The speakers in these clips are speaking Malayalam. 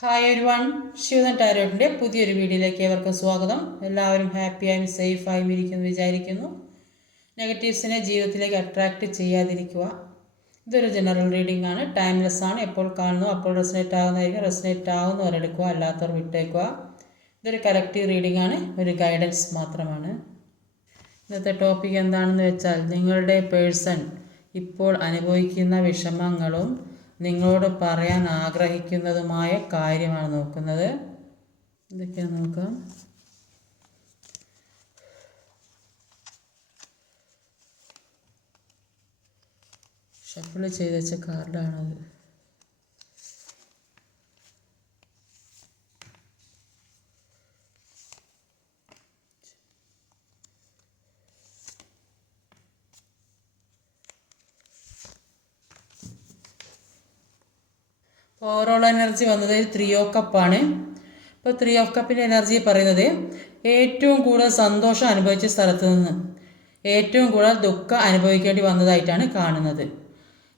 ഹായ് ഒരു വൺ ശിവൻ ടാരോട്ടിന്റെ പുതിയൊരു വീഡിയോയിലേക്ക് ഏവർക്കും സ്വാഗതം. എല്ലാവരും ഹാപ്പിയായും സേഫായും ഇരിക്കുന്നു വിചാരിക്കുന്നു. നെഗറ്റീവ്സിനെ ജീവിതത്തിലേക്ക് അട്രാക്റ്റ് ചെയ്യാതിരിക്കുക. ഇതൊരു ജനറൽ റീഡിംഗ് ആണ്. ടൈംലെസ് ആണ്. എപ്പോൾ കാണുന്നു അപ്പോൾ റെസിനേറ്റ് ആകുന്നതായിരിക്കും. റെസിനേറ്റ് ആവുന്നവരെടുക്കുക അല്ലാത്തവർ വിട്ടേക്കുക. ഇതൊരു കലക്റ്റീവ് റീഡിംഗ് ആണ്. ഒരു ഗൈഡൻസ് മാത്രമാണ്. ഇന്നത്തെ ടോപ്പിക് എന്താണെന്ന് വെച്ചാൽ നിങ്ങളുടെ പേഴ്സൺ ഇപ്പോൾ അനുഭവിക്കുന്ന വിഷമങ്ങളും നിങ്ങളോട് പറയാൻ ആഗ്രഹിക്കുന്നതുമായ കാര്യമാണ് നോക്കുന്നത്. ഇതൊക്കെയാണ് നോക്കാം? ഷഫിൾ ചെയ്ത് വെച്ച കാർഡാണത് ഓവറോൾ എനർജി വന്നത് ത്രീ ഓഫ് കപ്പാണ് ഇപ്പോൾ ത്രീ ഓഫ് കപ്പിന്റെ എനർജി പറയുന്നത് ഏറ്റവും കൂടുതൽ സന്തോഷം അനുഭവിച്ച സ്ഥലത്ത് നിന്ന് ഏറ്റവും കൂടുതൽ ദുഃഖം അനുഭവിക്കേണ്ടി വന്നതായിട്ടാണ് കാണുന്നത്.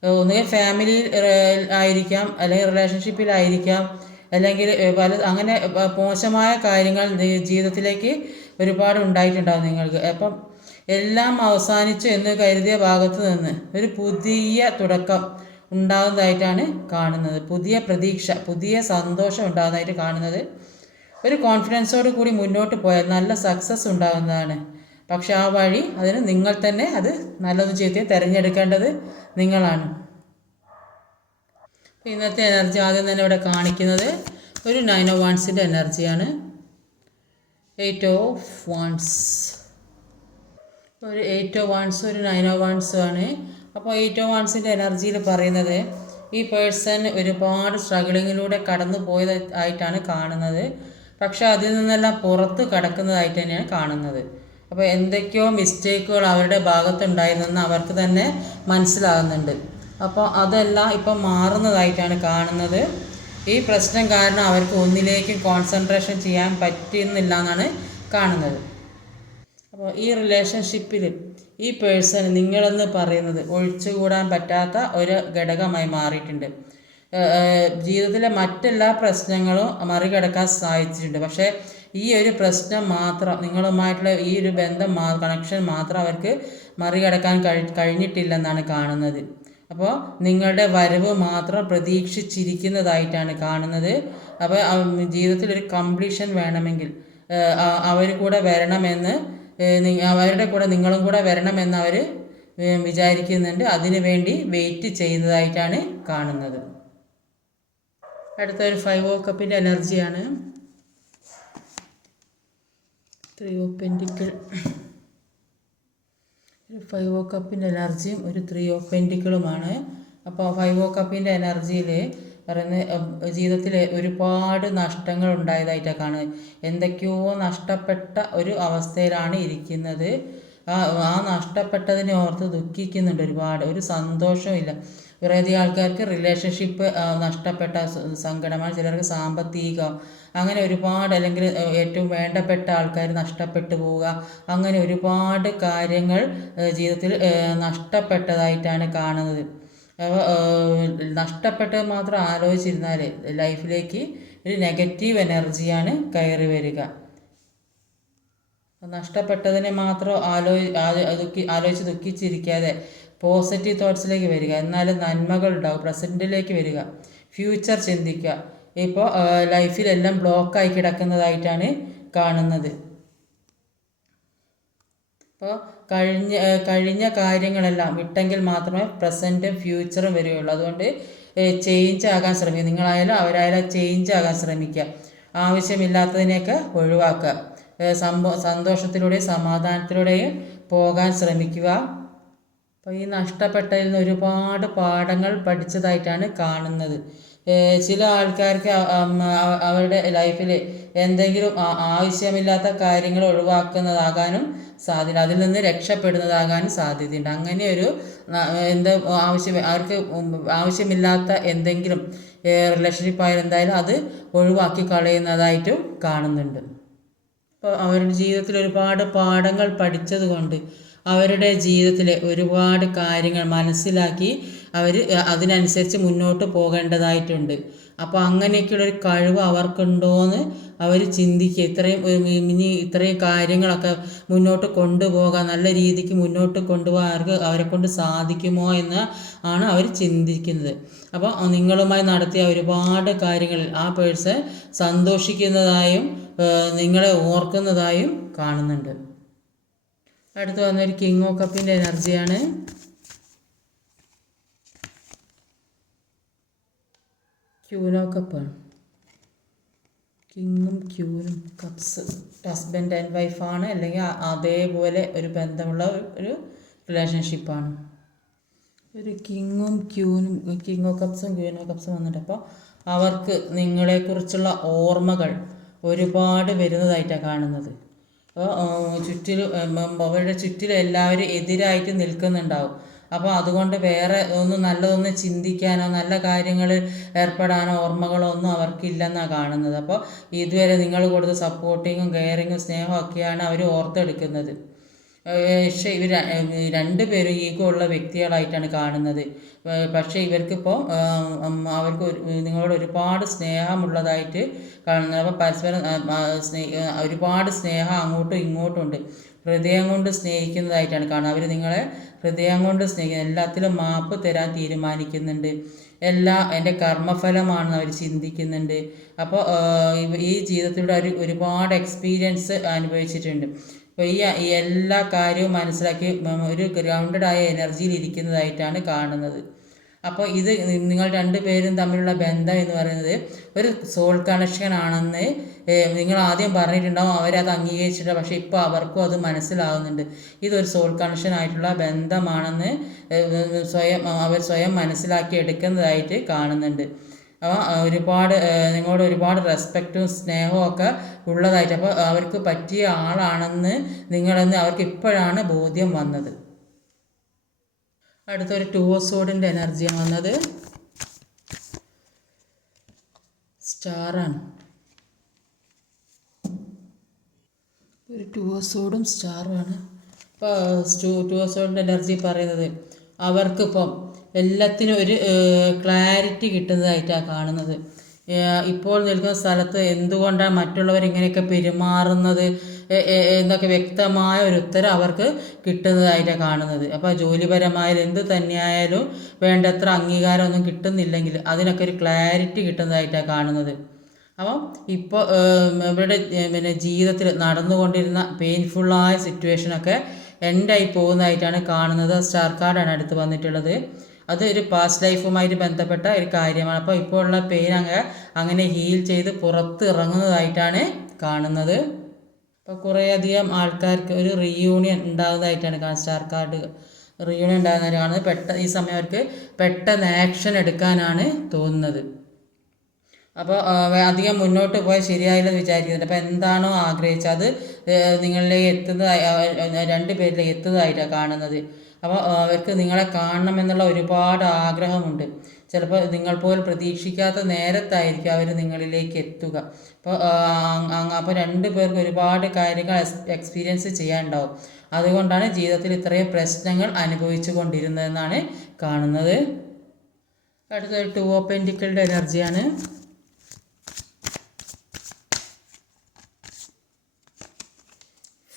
ഒന്നുകിൽ ഫാമിലി ആയിരിക്കാം അല്ലെങ്കിൽ റിലേഷൻഷിപ്പിലായിരിക്കാം അല്ലെങ്കിൽ പല അങ്ങനെ മോശമായ കാര്യങ്ങൾ ജീവിതത്തിലേക്ക് ഒരുപാട് ഉണ്ടായിട്ടുണ്ടാവും നിങ്ങൾക്ക്. അപ്പം എല്ലാം അവസാനിച്ചു എന്ന് കരുതിയ ഭാഗത്ത് നിന്ന് ഒരു പുതിയ തുടക്കം ഉണ്ടാകുന്നതായിട്ടാണ് കാണുന്നത്. പുതിയ പ്രതീക്ഷ പുതിയ സന്തോഷം ഉണ്ടാകുന്നതായിട്ട് കാണുന്നത്. ഒരു കോൺഫിഡൻസോട് കൂടി മുന്നോട്ട് പോയാൽ നല്ല സക്സസ് ഉണ്ടാകുന്നതാണ് പക്ഷെ ആ വഴി അതിന് നിങ്ങൾ തന്നെ അത് നല്ലത് ചെയ്ത് തിരഞ്ഞെടുക്കേണ്ടത് നിങ്ങളാണ്. ഇന്നത്തെ എനർജി ആദ്യം തന്നെ ഇവിടെ കാണിക്കുന്നത് ഒരു നയൻ ഓ വൺസിന്റെ എനർജിയാണ് എയ്റ്റ് ഓഫ് വൺസ് ഒരു എയ്റ്റ് ഓഫ് വൺസ് ഒരു നയൻ ഓ വൺസും ആണ്. അപ്പോൾ ഓ വൺസിന്റെ എനർജിയിൽ പറയുന്നത് ഈ പേഴ്സൺ ഒരുപാട് സ്ട്രഗിളിങ്ങിലൂടെ കടന്നു പോയത് ആയിട്ടാണ് കാണുന്നത്. പക്ഷെ അതിൽ നിന്നെല്ലാം പുറത്ത് കടക്കുന്നതായിട്ട് തന്നെയാണ് കാണുന്നത്. അപ്പോൾ എന്തൊക്കെയോ മിസ്റ്റേക്കുകൾ അവരുടെ ഭാഗത്തുണ്ടായിരുന്നെന്ന് അവർക്ക് തന്നെ മനസ്സിലാകുന്നുണ്ട്. അപ്പോൾ അതെല്ലാം ഇപ്പോൾ മാറുന്നതായിട്ടാണ് കാണുന്നത്. ഈ പ്രശ്നം കാരണം അവർക്ക് ഒന്നിലേക്കും കോൺസെൻട്രേഷൻ ചെയ്യാൻ പറ്റുന്നില്ല എന്നാണ് കാണുന്നത്. അപ്പോൾ ഈ റിലേഷൻഷിപ്പിൽ ഈ പേഴ്സൺ നിങ്ങളെന്ന് പറയുന്നത് ഒഴിച്ചുകൂടാൻ പറ്റാത്ത ഒരു ഘടകമായി മാറിയിട്ടുണ്ട്. ജീവിതത്തിലെ മറ്റെല്ലാ പ്രശ്നങ്ങളും മറികടക്കാൻ സഹായിച്ചിട്ടുണ്ട് പക്ഷേ ഈ ഒരു പ്രശ്നം മാത്രം നിങ്ങളുമായിട്ടുള്ള ഈ ഒരു ബന്ധം മാ കണക്ഷൻ മാത്രം അവർക്ക് മറികടക്കാൻ കഴി കഴിഞ്ഞിട്ടില്ലെന്നാണ് കാണുന്നത്. അപ്പോൾ നിങ്ങളുടെ വരവ് മാത്രം പ്രതീക്ഷിച്ചിരിക്കുന്നതായിട്ടാണ് കാണുന്നത്. അപ്പോൾ ജീവിതത്തിൽ ഒരു കംപ്ലീഷൻ വേണമെങ്കിൽ അവർ കൂടെ വരണമെന്ന് അവരുടെ കൂടെ നിങ്ങളും കൂടെ വരണമെന്ന് അവർ വിചാരിക്കുന്നുണ്ട്. അതിനു വേണ്ടി വെയിറ്റ് ചെയ്യുന്നതായിട്ടാണ് കാണുന്നത്. അടുത്തൊരു ഫൈവ് ഓ കപ്പിന്റെ എനർജിയാണ് ത്രീ ഓ പെന്റിക്കിൾ ഒരു ഫൈവ് ഓ കപ്പിന്റെ എനർജിയും ഒരു ത്രീ ഓ പെന്റിക്കിളുമാണ് അപ്പോൾ ഫൈവ് ഓ കപ്പിന്റെ എനർജിയിൽ പറയുന്നത് ജീവിതത്തിൽ ഒരുപാട് നഷ്ടങ്ങൾ ഉണ്ടായതായിട്ടാണ് കാണുന്നത് എന്തൊക്കെയോ നഷ്ടപ്പെട്ട ഒരു അവസ്ഥയിലാണ് ഇരിക്കുന്നത്. ആ ആ നഷ്ടപ്പെട്ടതിനെ ഓർത്ത് ദുഃഖിക്കുന്നുണ്ട് ഒരുപാട്. ഒരു സന്തോഷമില്ല കുറേയധികം ആൾക്കാർക്ക് റിലേഷൻഷിപ്പ് നഷ്ടപ്പെട്ട സങ്കടമാണ്. ചിലർക്ക് സാമ്പത്തികം അങ്ങനെ ഒരുപാട് അല്ലെങ്കിൽ ഏറ്റവും വേണ്ടപ്പെട്ട ആൾക്കാർ നഷ്ടപ്പെട്ടു പോവുക. അങ്ങനെ ഒരുപാട് കാര്യങ്ങൾ ജീവിതത്തിൽ നഷ്ടപ്പെട്ടതായിട്ടാണ് കാണുന്നത്. നഷ്ടപ്പെട്ടത് മാത്രം ആലോചിച്ചിരുന്നാൽ ലൈഫിലേക്ക് ഒരു നെഗറ്റീവ് എനർജിയാണ് കയറി വരിക. നഷ്ടപ്പെട്ടതിനെ മാത്രം ആലോചി ആലോചിച്ച് ദുഃഖിച്ചിരിക്കാതെ പോസിറ്റീവ് തോട്ട്സിലേക്ക് വരിക. എന്നാലും നന്മകൾ ഉണ്ടാവും പ്രസന്റിലേക്ക് വരിക. ഫ്യൂച്ചർ ചിന്തിക്കുക. ഇപ്പോൾ ലൈഫിലെല്ലാം ബ്ലോക്കായി കിടക്കുന്നതായിട്ടാണ് കാണുന്നത്. അപ്പോൾ കഴിഞ്ഞ കഴിഞ്ഞ കാര്യങ്ങളെല്ലാം ഇട്ടെങ്കിൽ മാത്രമേ പ്രസന്റും ഫ്യൂച്ചറും വരികയുള്ളൂ. അതുകൊണ്ട് ചേഞ്ച് ആകാൻ ശ്രമിക്കുക. നിങ്ങളായാലും അവരായാലും ചേഞ്ച് ആകാൻ ശ്രമിക്കുക. ആവശ്യമില്ലാത്തതിനെയൊക്കെ ഒഴിവാക്കുക. സംഭവ സന്തോഷത്തിലൂടെയും സമാധാനത്തിലൂടെയും പോകാൻ ശ്രമിക്കുക. അപ്പോൾ ഈ നഷ്ടപ്പെട്ടതിൽ നിന്ന് ഒരുപാട് പാഠങ്ങൾ പഠിച്ചതായിട്ടാണ് കാണുന്നത്. ചില ആൾക്കാർക്ക് അവരുടെ ലൈഫിൽ എന്തെങ്കിലും ആവശ്യമില്ലാത്ത കാര്യങ്ങൾ ഒഴിവാക്കുന്നതാകാനും സാധ്യത അതിൽ നിന്ന് രക്ഷപ്പെടുന്നതാകാനും സാധ്യതയുണ്ട്. അങ്ങനെ ഒരു എന്താ ആവശ്യം അവർക്ക് ആവശ്യമില്ലാത്ത എന്തെങ്കിലും റിലേഷൻഷിപ്പ് ആയാലും എന്തായാലും അത് ഒഴിവാക്കി കളയുന്നതായിട്ടും കാണുന്നുണ്ട്. അപ്പോൾ അവരുടെ ജീവിതത്തിൽ ഒരുപാട് പാഠങ്ങൾ പഠിച്ചത് കൊണ്ട് അവരുടെ ജീവിതത്തിലെ ഒരുപാട് കാര്യങ്ങൾ മനസ്സിലാക്കി അവർ അതിനനുസരിച്ച് മുന്നോട്ട് പോകേണ്ടതായിട്ടുണ്ട്. അപ്പോൾ അങ്ങനെയൊക്കെയുള്ളൊരു കഴിവ് അവർക്കുണ്ടോയെന്ന് അവർ ചിന്തിക്കുക. ഇത്രയും ഇനി ഇത്രയും കാര്യങ്ങളൊക്കെ മുന്നോട്ട് കൊണ്ടുപോകാൻ നല്ല രീതിക്ക് മുന്നോട്ട് കൊണ്ടുപോകാൻ അവർക്ക് അവരെ കൊണ്ട് സാധിക്കുമോ എന്ന് ആണ് അവർ ചിന്തിക്കുന്നത്. അപ്പോൾ നിങ്ങളുമായി നടത്തിയ ഒരുപാട് കാര്യങ്ങളിൽ ആ പേഴ്സൺ സന്തോഷിക്കുന്നതായും നിങ്ങളെ ഓർക്കുന്നതായും കാണുന്നുണ്ട്. അടുത്ത് വന്നൊരു കിങ് ഓ കപ്പിന്റെ എനർജിയാണ്. ക്യൂനോ കപ്പാണ് കിങ്ങും ക്യൂനും കപ്സ് ഹസ്ബൻഡ് ആൻഡ് വൈഫാണ് അല്ലെങ്കിൽ അതേപോലെ ഒരു ബന്ധമുള്ള ഒരു റിലേഷൻഷിപ്പാണ് ഒരു കിങ്ങും ക്യൂനും കിങ്ങോ കപ്സും ക്യൂനോ കപ്സും വന്നിട്ട് അപ്പോൾ അവർക്ക് നിങ്ങളെക്കുറിച്ചുള്ള ഓർമ്മകൾ ഒരുപാട് വരുന്നതായിട്ടാണ് കാണുന്നത്. അപ്പോൾ ചുറ്റിലും അവരുടെ ചുറ്റിലും എല്ലാവരും എതിരായിട്ട് നിൽക്കുന്നുണ്ടാവും. അപ്പോൾ അതുകൊണ്ട് വേറെ ഒന്നും നല്ലതൊന്നും ചിന്തിക്കാനോ നല്ല കാര്യങ്ങളിൽ ഏർപ്പെടാനോ ഓർമ്മകളോ ഒന്നും അവർക്കില്ലെന്നാണ് കാണുന്നത്. അപ്പോൾ ഇതുവരെ നിങ്ങൾ കൊടുത്ത സപ്പോർട്ടിങ്ങും കെയറിങ്ങും സ്നേഹവും ഒക്കെയാണ് അവർ ഓർത്തെടുക്കുന്നത്. പക്ഷേ ഇവർ രണ്ട് പേരും ഈഗോ ഉള്ള വ്യക്തികളായിട്ടാണ് കാണുന്നത്. പക്ഷേ ഇവർക്കിപ്പോൾ അവർക്ക് നിങ്ങളോട് ഒരുപാട് സ്നേഹമുള്ളതായിട്ട് കാണുന്നത്. അപ്പോൾ പരസ്പരം ഒരുപാട് സ്നേഹം അങ്ങോട്ടും ഇങ്ങോട്ടും ഉണ്ട്. ഹൃദയം കൊണ്ട് സ്നേഹിക്കുന്നതായിട്ടാണ് കാണുന്നത്. അവർ നിങ്ങളെ ഹൃദയം കൊണ്ട് സ്നേഹിക്കുന്നത് എല്ലാത്തിലും മാപ്പ് തരാൻ തീരുമാനിക്കുന്നുണ്ട്. എല്ലാ എന്റെ കർമ്മഫലമാണെന്ന് അവർ ചിന്തിക്കുന്നുണ്ട്. അപ്പോൾ ഈ ജീവിതത്തിലൂടെ അവർ ഒരുപാട് എക്സ്പീരിയൻസ് അനുഭവിച്ചിട്ടുണ്ട്. അപ്പോൾ ഈ എല്ലാ കാര്യവും മനസ്സിലാക്കി ഒരു ഗ്രൗണ്ടഡായ എനർജിയിൽ ഇരിക്കുന്നതായിട്ടാണ് കാണുന്നത്. അപ്പോൾ ഇത് നിങ്ങൾ രണ്ടുപേരും തമ്മിലുള്ള ബന്ധം എന്ന് പറയുന്നത് ഒരു സോൾ കണക്ഷൻ ആണെന്ന് നിങ്ങൾ ആദ്യം പറഞ്ഞിട്ടുണ്ടാവും അവരത് അംഗീകരിച്ചിട്ട് പക്ഷേ ഇപ്പോൾ അവർക്കും അത് മനസ്സിലാവുന്നുണ്ട്. ഇതൊരു സോൾ കണക്ഷൻ ആയിട്ടുള്ള ബന്ധമാണെന്ന് സ്വയം അവർ സ്വയം മനസ്സിലാക്കി എടുക്കുന്നതായിട്ട് കാണുന്നുണ്ട്. അപ്പോൾ ഒരുപാട് നിങ്ങളോട് ഒരുപാട് റെസ്പെക്റ്റും സ്നേഹവും ഒക്കെ ഉള്ളതായിട്ട് അപ്പോൾ അവർക്ക് പറ്റിയ ആളാണെന്ന് നിങ്ങളെന്ന് അവർക്ക് ഇപ്പോഴാണ് ബോധ്യം വന്നത്. അടുത്തൊരു ടു സോഡിന്റെ എനർജിയാണ് വന്നത്. സ്റ്റാറാണ്. ഒരു ടു സോഡും സ്റ്റാറുമാണ്. ഇപ്പോൾ ടു സോഡിന്റെ എനർജി പറയുന്നത് അവർക്കിപ്പം എല്ലാത്തിനും ഒരു ക്ലാരിറ്റി കിട്ടുന്നതായിട്ടാണ് കാണുന്നത്. ഇപ്പോൾ നിൽക്കുന്ന സ്ഥലത്ത് എന്തുകൊണ്ടാണ് മറ്റുള്ളവർ ഇങ്ങനെയൊക്കെ പെരുമാറുന്നത്? എന്നൊക്കെ വ്യക്തമായ ഒരു ഉത്തരം അവർക്ക് കിട്ടുന്നതായിട്ട് കാണുന്നത്. അപ്പോൾ ജോലിപരമായ എന്ത് തന്നെയായാലും വേണ്ടത്ര അംഗീകാരമൊന്നും കിട്ടുന്നില്ലെങ്കിൽ അതിനൊക്കെ ഒരു ക്ലാരിറ്റി കിട്ടുന്നതായിട്ടാണ് കാണുന്നത്. അപ്പം ഇപ്പോൾ ഇവരുടെ പിന്നെ ജീവിതത്തിൽ നടന്നുകൊണ്ടിരുന്ന പെയിൻഫുള്ളായ സിറ്റുവേഷനൊക്കെ എൻഡായി പോകുന്നതായിട്ടാണ് കാണുന്നത്. സ്റ്റാർ കാർഡാണ് അടുത്ത് വന്നിട്ടുള്ളത്. അത് ഒരു പാസ്റ്റ് ലൈഫുമായിട്ട് ബന്ധപ്പെട്ട ഒരു കാര്യമാണ്. അപ്പോൾ ഇപ്പോൾ ഉള്ള പെയിൻ അങ്ങ് അങ്ങനെ ഹീൽ ചെയ്ത് പുറത്ത് ഇറങ്ങുന്നതായിട്ടാണ് കാണുന്നത്. അപ്പോൾ കുറേയധികം ആൾക്കാർക്ക് ഒരു റീയൂണിയൻ ഉണ്ടാകുന്നതായിട്ടാണ് കാണുന്നത്. കാർഡ് റീയൂണിയൻ കാണുന്നത്. പെട്ടെന്ന് ഈ സമയം അവർക്ക് പെട്ടെന്ന് ആക്ഷൻ എടുക്കാനാണ് തോന്നുന്നത്. അപ്പോൾ അധികം മുന്നോട്ട് പോയാൽ ശരിയായില്ലെന്ന് വിചാരിക്കുന്നുണ്ട്. അപ്പോൾ എന്താണോ ആഗ്രഹിച്ചത് അത് നിങ്ങളിലേക്ക് എത്തുന്നതായി രണ്ട് പേരിലേക്ക് എത്തുന്നതായിട്ടാണ് കാണുന്നത്. അപ്പോൾ അവർക്ക് നിങ്ങളെ കാണണമെന്നുള്ള ഒരുപാട് ആഗ്രഹമുണ്ട്. ചിലപ്പോൾ നിങ്ങൾ പോലും പ്രതീക്ഷിക്കാത്ത നേരത്തായിരിക്കും അവർ നിങ്ങളിലേക്ക് എത്തുക. അപ്പോൾ അപ്പോൾ രണ്ട് പേർക്ക് ഒരുപാട് കാര്യങ്ങൾ എക്സ്പീരിയൻസ് ചെയ്യാനുണ്ടാവും. അതുകൊണ്ടാണ് ജീവിതത്തിൽ ഇത്രയും പ്രശ്നങ്ങൾ അനുഭവിച്ചു കൊണ്ടിരുന്നതെന്നാണ് കാണുന്നത്. അടുത്തൊരു ടു ഓപ്പന്റിക്കളുടെ എനർജിയാണ്.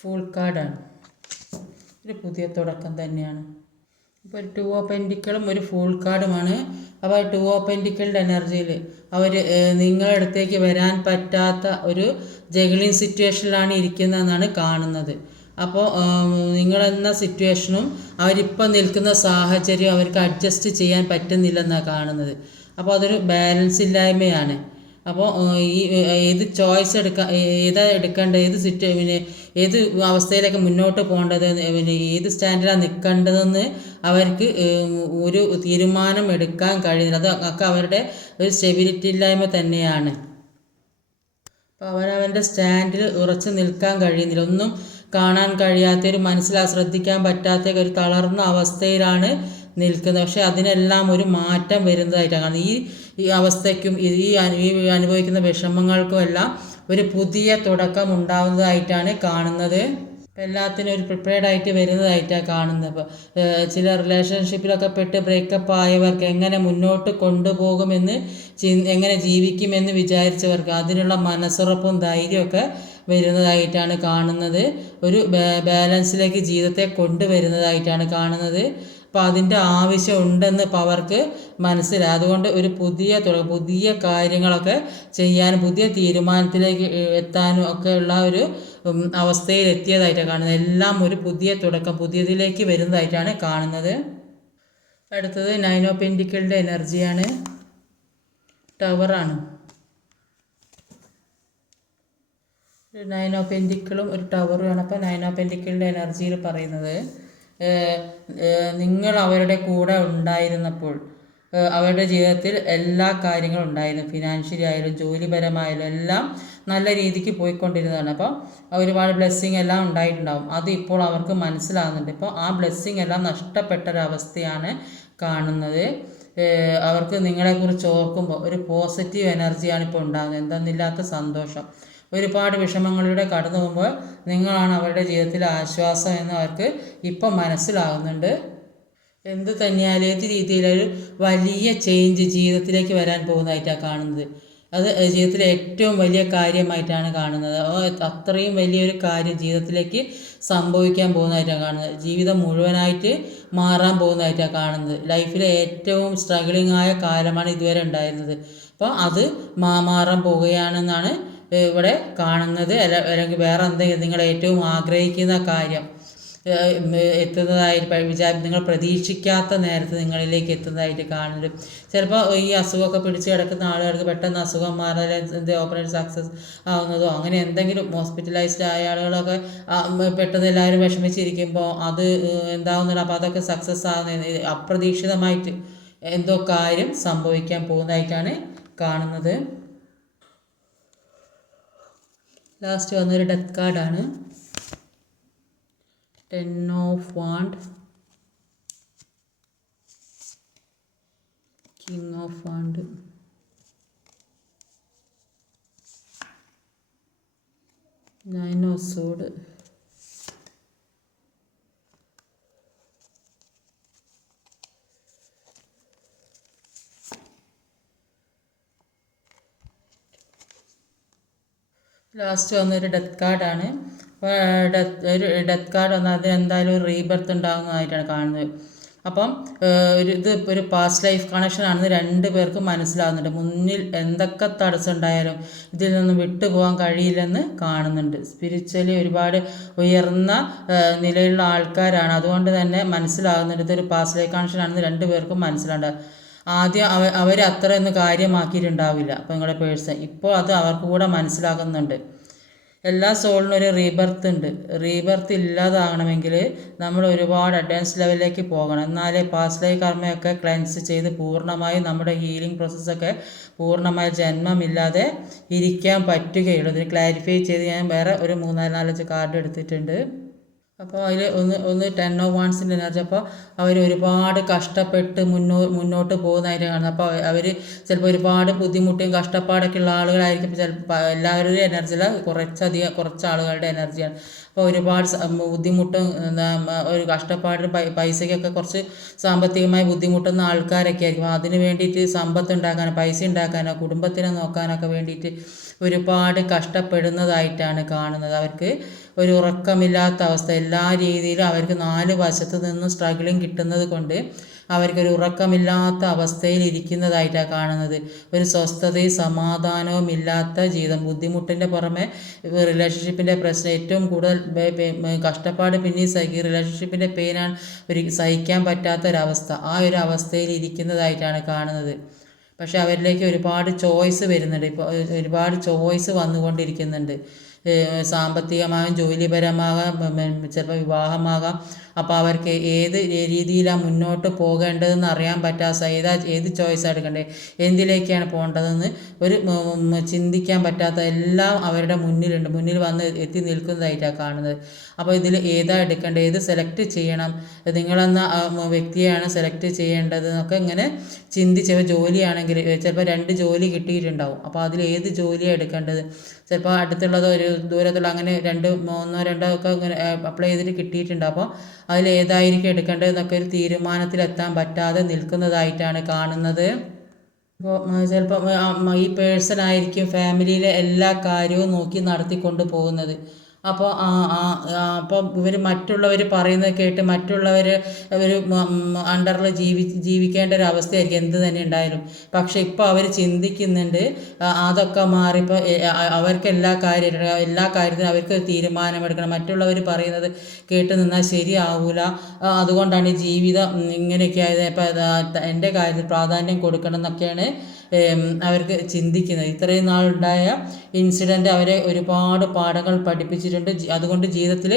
ഫുൾ കാർഡാണ് ഒരു പുതിയ തുടക്കം തന്നെയാണ്. ഇപ്പോൾ ഒരു ടു ഓഫ് പെന്റിക്കളും ഒരു ഫുൾ കാർഡുമാണ് അപ്പോൾ ടു ഓഫ് പെന്റിക്കളുടെ എനർജിയിൽ അവർ നിങ്ങളുടെ അടുത്തേക്ക് വരാൻ പറ്റാത്ത ഒരു ജഗ്ലിങ് സിറ്റുവേഷനിലാണ് ഇരിക്കുന്നതെന്നാണ് കാണുന്നത്. അപ്പോൾ നിങ്ങളെന്ന സിറ്റുവേഷനും അവരിപ്പോൾ നിൽക്കുന്ന സാഹചര്യം അവർക്ക് അഡ്ജസ്റ്റ് ചെയ്യാൻ പറ്റുന്നില്ലെന്നാണ് കാണുന്നത്. അപ്പോൾ അതൊരു ബാലൻസ് ഇല്ലായ്മയാണ്. അപ്പോൾ ഈ ഏത് ചോയ്സ് എടുക്കാൻ ഏതാ എടുക്കേണ്ടത് ഏത് സിറ്റ് പിന്നെ ഏത് അവസ്ഥയിലേക്ക് മുന്നോട്ട് പോകേണ്ടത് പിന്നെ ഏത് സ്റ്റാൻഡിലാണ് നിൽക്കേണ്ടതെന്ന് അവർക്ക് ഒരു തീരുമാനം എടുക്കാൻ കഴിയുന്നില്ല. അത് ഒക്കെ അവരുടെ ഒരു സ്റ്റെബിലിറ്റി ഇല്ലായ്മ തന്നെയാണ്. അപ്പോൾ അവരവന്റെ സ്റ്റാൻഡിൽ ഉറച്ചു നിൽക്കാൻ കഴിയുന്നില്ല. ഒന്നും കാണാൻ കഴിയാത്ത ഒരു മനസ്സിലാ ശ്രദ്ധിക്കാൻ പറ്റാത്ത ഒരു തളർന്ന അവസ്ഥയിലാണ് നിൽക്കുന്നത്. പക്ഷേ അതിനെല്ലാം ഒരു മാറ്റം വരുന്നതായിട്ടാണ്. കാരണം ഈ ഈ അവസ്ഥയ്ക്കും ഈ അനുഭവിക്കുന്ന വിഷമങ്ങൾക്കും എല്ലാം ഒരു പുതിയ തുടക്കം ഉണ്ടാവുന്നതായിട്ടാണ് കാണുന്നത് എല്ലാത്തിനും ഒരു പ്രിപ്പയർഡ് ആയിട്ട് വരുന്നതായിട്ടാണ് കാണുന്നത്. ഇപ്പോൾ ചില റിലേഷൻഷിപ്പിലൊക്കെ പെട്ട് ബ്രേക്കപ്പ് ആയവർക്ക് എങ്ങനെ മുന്നോട്ട് കൊണ്ടുപോകുമെന്ന് ചി എങ്ങനെ ജീവിക്കുമെന്ന് വിചാരിച്ചവർക്ക് അതിനുള്ള മനസ്സുറപ്പും ധൈര്യമൊക്കെ വരുന്നതായിട്ടാണ് കാണുന്നത്. ഒരു ബാലൻസിലേക്ക് ജീവിതത്തെ കൊണ്ടുവരുന്നതായിട്ടാണ് കാണുന്നത്. അപ്പോൾ അതിന്റെ ആവശ്യം ഉണ്ടെന്ന് ഇപ്പോൾ അവർക്ക് മനസ്സിലായി. അതുകൊണ്ട് ഒരു പുതിയ പുതിയ കാര്യങ്ങളൊക്കെ ചെയ്യാനും പുതിയ തീരുമാനത്തിലേക്ക് എത്താനും ഒക്കെ ഉള്ള ഒരു അവസ്ഥയിൽ എത്തിയതായിട്ടാണ് കാണുന്നത്. എല്ലാം ഒരു പുതിയ തുടക്കം പുതിയതിലേക്ക് വരുന്നതായിട്ടാണ് കാണുന്നത്. അടുത്തത് നൈനോ പെന്റിക്കിളിന്റെ എനർജിയാണ് ടവറാണ് നൈനോ പെന്റിക്കിളും ഒരു ടവറുമാണ് അപ്പോൾ നൈനോ പെന്റിക്കിളിന്റെ എനർജിയിൽ പറയുന്നത് നിങ്ങൾ അവരുടെ കൂടെ ഉണ്ടായിരുന്നപ്പോൾ അവരുടെ ജീവിതത്തിൽ എല്ലാ കാര്യങ്ങളും ഉണ്ടായിരുന്നു. ഫിനാൻഷ്യലി ആയാലും ജോലിപരമായാലും എല്ലാം നല്ല രീതിക്ക് പോയിക്കൊണ്ടിരുന്നതാണ്. അപ്പോൾ ഒരുപാട് ബ്ലെസ്സിങ് എല്ലാം ഉണ്ടായിട്ടുണ്ടാവും. അത് ഇപ്പോൾ അവർക്ക് മനസ്സിലാകുന്നുണ്ട്. ഇപ്പോൾ ആ ബ്ലെസ്സിങ് എല്ലാം നഷ്ടപ്പെട്ട ഒരവസ്ഥയാണ് കാണുന്നത് അവർക്ക് നിങ്ങളെക്കുറിച്ച് ഓർക്കുമ്പോൾ ഒരു പോസിറ്റീവ് എനർജിയാണ് ഇപ്പോൾ ഉണ്ടാകുന്നത്. എന്തെന്നില്ലാത്ത സന്തോഷം. ഒരുപാട് വിഷമങ്ങളിലൂടെ കടന്നു പോകുമ്പോൾ നിങ്ങളാണ് അവരുടെ ജീവിതത്തിലെ ആശ്വാസം എന്ന് അവർക്ക് ഇപ്പം മനസ്സിലാകുന്നുണ്ട്. എന്ത് തന്നെയാലും ഏത് രീതിയിലൊരു വലിയ ചേഞ്ച് ജീവിതത്തിലേക്ക് വരാൻ പോകുന്നതായിട്ടാണ് കാണുന്നത്. അത് ജീവിതത്തിലെ ഏറ്റവും വലിയ കാര്യമായിട്ടാണ് കാണുന്നത്. അത്രയും വലിയൊരു കാര്യം ജീവിതത്തിലേക്ക് സംഭവിക്കാൻ പോകുന്നതായിട്ടാണ് കാണുന്നത്. ജീവിതം മുഴുവനായിട്ട് മാറാൻ പോകുന്നതായിട്ടാണ് കാണുന്നത്. ലൈഫിലെ ഏറ്റവും സ്ട്രഗിളിംഗ് ആയ കാലമാണ് ഇതുവരെ ഉണ്ടായിരുന്നത്. അപ്പോൾ അത് മാറാൻ പോവുകയാണെന്നാണ് ഇവിടെ കാണുന്നത്. അല്ലെങ്കിൽ വേറെ എന്തെങ്കിലും നിങ്ങൾ ഏറ്റവും ആഗ്രഹിക്കുന്ന കാര്യം എത്തുന്നതായിട്ട് വിചാരി നിങ്ങൾ പ്രതീക്ഷിക്കാത്ത നേരത്ത് നിങ്ങളിലേക്ക് എത്തുന്നതായിട്ട് കാണുന്നത്. ചിലപ്പോൾ ഈ അസുഖമൊക്കെ പിടിച്ച് കിടക്കുന്ന ആളുകൾക്ക് പെട്ടെന്ന് അസുഖം മാറാൻ എന്ത് ഓപ്പറേഷൻ സക്സസ് ആവുന്നതോ അങ്ങനെ എന്തെങ്കിലും ഹോസ്പിറ്റലൈസ്ഡ് ആയ ആളുകളൊക്കെ പെട്ടെന്ന് എല്ലാവരും വിഷമിച്ചിരിക്കുമ്പോൾ അത് എന്താവുന്നില്ല അപ്പോൾ അതൊക്കെ സക്സസ് ആവുന്ന അപ്രതീക്ഷിതമായിട്ട് എന്തോ കാര്യം സംഭവിക്കാൻ പോകുന്നതായിട്ടാണ് കാണുന്നത്. ലാസ്റ്റ് വന്നൊരു ഡെത്ത് കാർഡാണ് ten of wands king of wands nine of sword last വന്ന ഒരു ഡെത്ത് കാർഡാണ് ഡെത്ത് ഒരു ഡെത്ത് കാർഡ് വന്നാൽ അതിന് എന്തായാലും ഒരു റീബർത്ത് ഉണ്ടാകുന്നതായിട്ടാണ് കാണുന്നത്. അപ്പം ഒരു ഇത് ഒരു പാസ്റ്റ് ലൈഫ് കണക്ഷൻ ആണെന്ന് രണ്ട് പേർക്കും മനസ്സിലാകുന്നുണ്ട് മുന്നിൽ എന്തൊക്കെ തടസ്സം ഉണ്ടായാലും ഇതിൽ നിന്നും വിട്ടുപോകാൻ കഴിയില്ലെന്ന് കാണുന്നുണ്ട്. സ്പിരിച്വലി ഒരുപാട് ഉയർന്ന നിലയിലുള്ള ആൾക്കാരാണ്. അതുകൊണ്ട് തന്നെ മനസ്സിലാകുന്നുണ്ട് ഇതൊരു പാസ്റ്റ് ലൈഫ് കണക്ഷൻ ആണെന്ന് രണ്ട് പേർക്കും മനസ്സിലാണ്ട് ആദ്യം അവ അവർ അത്ര ഒന്ന് കാര്യമാക്കിയിട്ടുണ്ടാവില്ല. നിങ്ങളുടെ പേഴ്സൺ ഇപ്പോൾ അത് അവർക്ക് കൂടെ മനസ്സിലാകുന്നുണ്ട് എല്ലാ സോളിനും ഒരു റീബർത്ത് ഉണ്ട്. റീബർത്ത് ഇല്ലാതാകണമെങ്കിൽ നമ്മൾ ഒരുപാട് അഡ്വാൻസ് ലെവലിലേക്ക് പോകണം. എന്നാലേ പാസ്റ്റ് ലൈഫ് കർമ്മയൊക്കെ ക്ലൻസ് ചെയ്ത് പൂർണമായും നമ്മുടെ ഹീലിംഗ് പ്രോസസ്സൊക്കെ പൂർണമായ ജന്മമില്ലാതെ ഇരിക്കാൻ പറ്റുകയുള്ളൂ. ഇതിന് ക്ലാരിഫൈ ചെയ്ത് ഞാൻ വേറെ ഒരു മൂന്നാൽ നാലഞ്ച് കാർഡ് എടുത്തിട്ടുണ്ട്. അപ്പോൾ അതിൽ ഒന്ന് ഒന്ന് ടെൻ ഓഫ് വൺസിന്റെ എനർജി അപ്പോൾ അവർ ഒരുപാട് കഷ്ടപ്പെട്ട് മുന്നോ മുന്നോട്ട് പോകുന്നതായിട്ട് കാണുന്നത് അപ്പോൾ അവർ ചിലപ്പോൾ ഒരുപാട് ബുദ്ധിമുട്ടും കഷ്ടപ്പാടൊക്കെ ഉള്ള ആളുകളായിരിക്കും. ചിലപ്പോൾ എല്ലാവരുടെയും എനർജിയിൽ കുറച്ചധികം കുറച്ച് ആളുകളുടെ എനർജിയാണ് അപ്പോൾ ഒരുപാട് ബുദ്ധിമുട്ടും ഒരു കഷ്ടപ്പാട് പൈസയ്ക്കൊക്കെ കുറച്ച് സാമ്പത്തികമായി ബുദ്ധിമുട്ടുന്ന ആൾക്കാരൊക്കെ ആയിരിക്കും. അതിന് വേണ്ടിയിട്ട് സമ്പത്ത് ഉണ്ടാക്കാനോ പൈസ ഉണ്ടാക്കാനോ കുടുംബത്തിനെ നോക്കാനൊക്കെ വേണ്ടിയിട്ട് ഒരുപാട് കഷ്ടപ്പെടുന്നതായിട്ടാണ് കാണുന്നത്. അവർക്ക് ഒരു ഉറക്കമില്ലാത്ത അവസ്ഥ. എല്ലാ രീതിയിലും അവർക്ക് നാല് വശത്ത് നിന്നും സ്ട്രഗിളിങ് കിട്ടുന്നത് കൊണ്ട് അവർക്കൊരു ഉറക്കമില്ലാത്ത അവസ്ഥയിൽ ഇരിക്കുന്നതായിട്ടാണ് കാണുന്നത്. ഒരു സ്വസ്ഥതയും സമാധാനവും ഇല്ലാത്ത ജീവിതം. ബുദ്ധിമുട്ടിന്റെ പുറമെ റിലേഷൻഷിപ്പിന്റെ പ്രശ്നം ഏറ്റവും കൂടുതൽ കഷ്ടപ്പാട് പിന്നെ സഹി റിലേഷൻഷിപ്പിന്റെ പെയിനാണ് ഒരു സഹിക്കാൻ പറ്റാത്ത ഒരവസ്ഥ ആ ഒരു അവസ്ഥയിൽ ഇരിക്കുന്നതായിട്ടാണ് കാണുന്നത്. പക്ഷേ അവരിലേക്ക് ഒരുപാട് ചോയ്സ് വരുന്നുണ്ട്. ഇപ്പോൾ ഒരുപാട് ചോയ്സ് വന്നുകൊണ്ടിരിക്കുന്നുണ്ട്. സാമ്പത്തികമാകാം ജോലിപരമാകാം ചിലപ്പോൾ വിവാഹമാകാം. അപ്പോൾ അവർക്ക് ഏത് രീതിയിലാണ് മുന്നോട്ട് പോകേണ്ടതെന്ന് അറിയാൻ പറ്റാത്ത ഏതാ ഏത് ചോയ്സ് എടുക്കേണ്ടത് എന്തിലേക്കാണ് പോകേണ്ടതെന്ന് ഒരു ചിന്തിക്കാൻ പറ്റാത്ത എല്ലാം അവരുടെ മുന്നിലുണ്ട്. മുന്നിൽ വന്ന് എത്തി നിൽക്കുന്നതായിട്ടാണ് കാണുന്നത്. അപ്പോൾ ഇതിൽ ഏതാ എടുക്കേണ്ടത് ഏത് സെലക്ട് ചെയ്യണം? നിങ്ങളെന്ന വ്യക്തിയാണ് സെലക്ട് ചെയ്യേണ്ടത് എന്നൊക്കെ ഇങ്ങനെ ചിന്തിച്ച് ജോലിയാണെങ്കിൽ ചിലപ്പോൾ രണ്ട് ജോലി കിട്ടിയിട്ടുണ്ടാവും. അപ്പോൾ അതിൽ ഏത് ജോലിയാണ് എടുക്കേണ്ടത്? ചിലപ്പോൾ അടുത്തുള്ളത് ഒരു ദൂരത്തുള്ള അങ്ങനെ രണ്ട് മൂന്നോ രണ്ടോ ഒക്കെ ഇങ്ങനെ അപ്ലൈ ചെയ്തിട്ട് കിട്ടിയിട്ടുണ്ട്. അപ്പോൾ അതിൽ ഏതായിരിക്കും എടുക്കേണ്ടതെന്നൊക്കെ ഒരു തീരുമാനത്തിലെത്താൻ പറ്റാതെ നിൽക്കുന്നതായിട്ടാണ് കാണുന്നത്. അപ്പോൾ ചിലപ്പോൾ ഈ പേഴ്സൺ ആയിരിക്കും ഫാമിലിയിലെ എല്ലാ കാര്യവും നോക്കി നടത്തിക്കൊണ്ട് പോകുന്നത്. അപ്പോൾ അപ്പം ഇവർ മറ്റുള്ളവർ പറയുന്നത് കേട്ട് മറ്റുള്ളവർ ഒരു അണ്ടറിൽ ജീവി ജീവിക്കേണ്ട ഒരു അവസ്ഥയായിരിക്കും എന്ത് തന്നെ ഉണ്ടായാലും. പക്ഷേ ഇപ്പോൾ അവർ ചിന്തിക്കുന്നുണ്ട് അതൊക്കെ മാറിപ്പോൾ അവർക്ക് എല്ലാ കാര്യം എല്ലാ കാര്യത്തിനും അവർക്ക് തീരുമാനമെടുക്കണം. മറ്റുള്ളവർ പറയുന്നത് കേട്ട് നിന്നാൽ ശരിയാവൂല. അതുകൊണ്ടാണ് ജീവിതം ഇങ്ങനെയൊക്കെ ആയത്. ഇപ്പോൾ എന്റെ കാര്യത്തിൽ പ്രാധാന്യം കൊടുക്കണം എന്നൊക്കെയാണ് അവർക്ക് ചിന്തിക്കുന്നത്. ഇത്രയും നാളുണ്ടായ ഇൻസിഡന്റ് അവരെ ഒരുപാട് പാഠങ്ങൾ പഠിപ്പിച്ചിട്ടുണ്ട്. അതുകൊണ്ട് ജീവിതത്തിൽ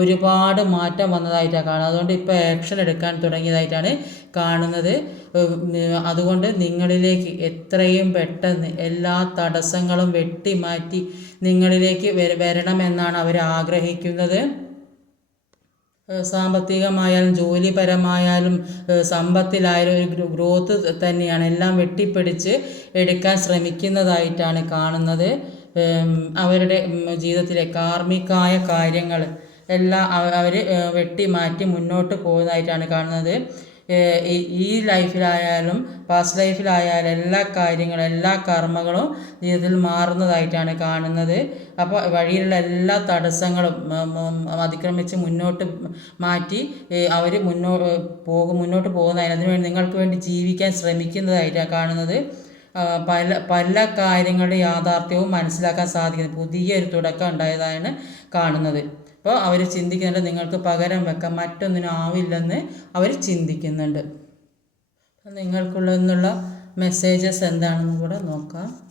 ഒരുപാട് മാറ്റം വന്നതായിട്ടാണ് കാണുന്നത്. അതുകൊണ്ട് ഇപ്പോൾ ആക്ഷൻ എടുക്കാൻ തുടങ്ങിയതായിട്ടാണ് കാണുന്നത്. അതുകൊണ്ട് നിങ്ങളിലേക്ക് എത്രയും പെട്ടെന്ന് എല്ലാ തടസ്സങ്ങളും വെട്ടിമാറ്റി നിങ്ങളിലേക്ക് വരണമെന്നാണ് അവർ ആഗ്രഹിക്കുന്നത്. സാമ്പത്തികമായാലും ജോലിപരമായാലും സമ്പത്തിലായാലും ഒരു ഗ്രോത്ത് തന്നെയാണ്. എല്ലാം വെട്ടിപ്പിടിച്ച് എടുക്കാൻ ശ്രമിക്കുന്നതായിട്ടാണ് കാണുന്നത്. അവരുടെ ജീവിതത്തിലെ കാർമ്മികമായ കാര്യങ്ങൾ എല്ലാം അവർ വെട്ടി മാറ്റി മുന്നോട്ട് പോകുന്നതായിട്ടാണ് കാണുന്നത്. ഈ ലൈഫിലായാലും പാസ്റ്റ് ലൈഫിലായാലും എല്ലാ കാര്യങ്ങളും എല്ലാ കർമ്മങ്ങളും ജീവിതത്തിൽ മാറുന്നതായിട്ടാണ് കാണുന്നത്. അപ്പോൾ വഴിയിലുള്ള എല്ലാ തടസ്സങ്ങളും അതിക്രമിച്ച് മുന്നോട്ട് മാറ്റി അവർ മുന്നോ പോകും മുന്നോട്ട് പോകുന്നതായി അതിനുവേണ്ടി നിങ്ങൾക്ക് വേണ്ടി ജീവിക്കാൻ ശ്രമിക്കുന്നതായിട്ടാണ് കാണുന്നത്. പല പല കാര്യങ്ങളുടെ യാഥാർത്ഥ്യവും മനസ്സിലാക്കാൻ സാധിക്കുന്നത് പുതിയൊരു തുടക്കം ഉണ്ടായതാണ് കാണുന്നത്. അപ്പോൾ അവർ ചിന്തിക്കുന്നുണ്ട് നിങ്ങൾക്ക് പകരം വെക്കാൻ മറ്റൊന്നിനും ആവില്ലെന്ന് അവർ ചിന്തിക്കുന്നുണ്ട്. നിങ്ങൾക്കുള്ള മെസ്സേജസ് എന്താണെന്ന് കൂടെ നോക്കാം.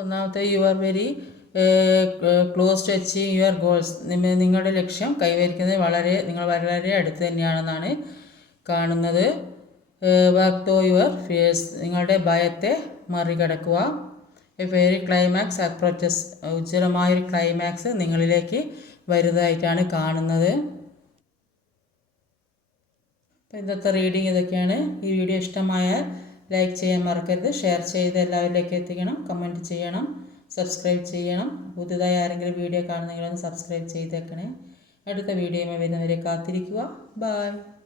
ഒന്നാമത്തെ you are very close to achieve your goals നിങ്ങളുടെ ലക്ഷ്യം കൈവരിക്കുന്നത് വളരെ നിങ്ങൾ വളരെ അടുത്ത് തന്നെയാണെന്നാണ് കാണുന്നത്. വർക്ക് ടു യുവർ ഫിയേഴ്സ് നിങ്ങളുടെ ഭയത്തെ മറികടക്കുക. എ വെരി ക്ലൈമാക്സ് അപ്രോച്ചസ് ഉജ്ജ്വലമായൊരു ക്ലൈമാക്സ് നിങ്ങളിലേക്ക് വരുന്നതായിട്ടാണ് കാണുന്നത്. അപ്പോൾ ഇന്നത്തെ റീഡിങ് ഇതൊക്കെയാണ്. ഈ വീഡിയോ ഇഷ്ടമായാൽ ലൈക്ക് ചെയ്യാൻ മറക്കരുത്. ഷെയർ ചെയ്ത് എല്ലാവരിലേക്ക് എത്തിക്കണം. കമന്റ് ചെയ്യണം. സബ്സ്ക്രൈബ് ചെയ്യണം. പുതുതായി ആരെങ്കിലും വീഡിയോ കാണുന്നെങ്കിലൊന്ന് സബ്സ്ക്രൈബ് ചെയ്തേക്കണേ. അടുത്ത വീഡിയോയുമായി വരുന്നവരെ കാത്തിരിക്കുക. ബായ്